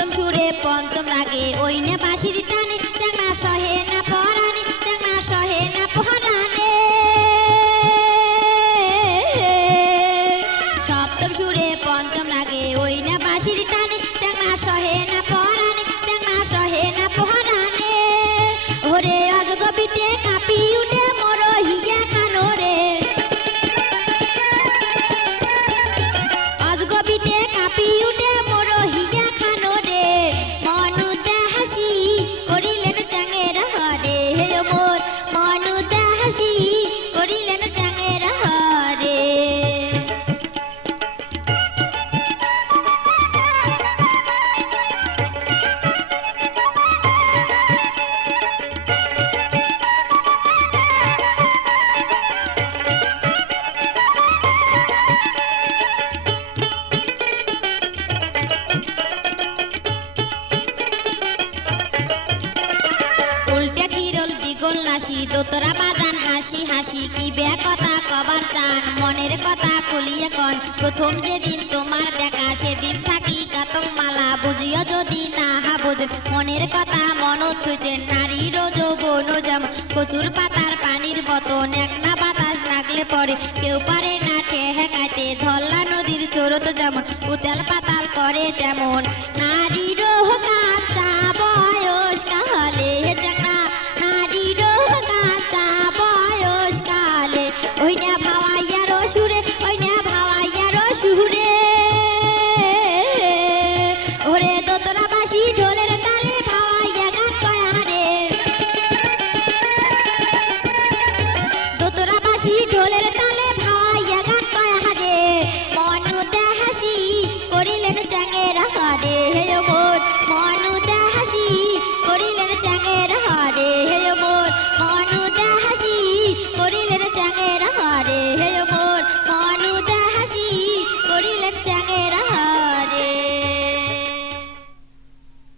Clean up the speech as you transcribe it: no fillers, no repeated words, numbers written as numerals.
সপ্তম সুরে পঞ্চম রাগে ওই নে বাঁশির টানে চ্যাংড়া সহে না পরাণে চ্যাংড়া সহে না পরাণে সপ্তম সুরে পঞ্চম রাগে ওই নে বাঁশির টানে চ্যাংড়া সহে না পরাণে চ্যাংড়া সহে না পরাণে ওরে অজগবিতে কাঁপি উঠে মোর হিয়া খানো রে অজগবিতে কাঁপি উঠে মোর হিয়া খানো রে মনুতে হাসি করিলেন চ্যাঙের হরে হে মোর মনুতে হাসি করিলেন চ্যাঙের হরে উল্টে খিরল দ্বিগুণ নাসি দোতরা বাজান হাসি হাসি কি বে কথা কবার চান মনের কথা খুলিয়ে কন প্রথম যেদিন তোমার দেখা সেদিন থাকি কাতং মালা বুঝিও যদি না বুঝেন মনের কথা মন থুইছেন নারীর যৌবন যেমন কচুর পাতার পানির মতন এক না বাতাস লাগলে পরে কেউ পারে না ঠেকাইতে ধল্লা নদীর স্রোত যেমন উতাল পাতাল করে তেমন না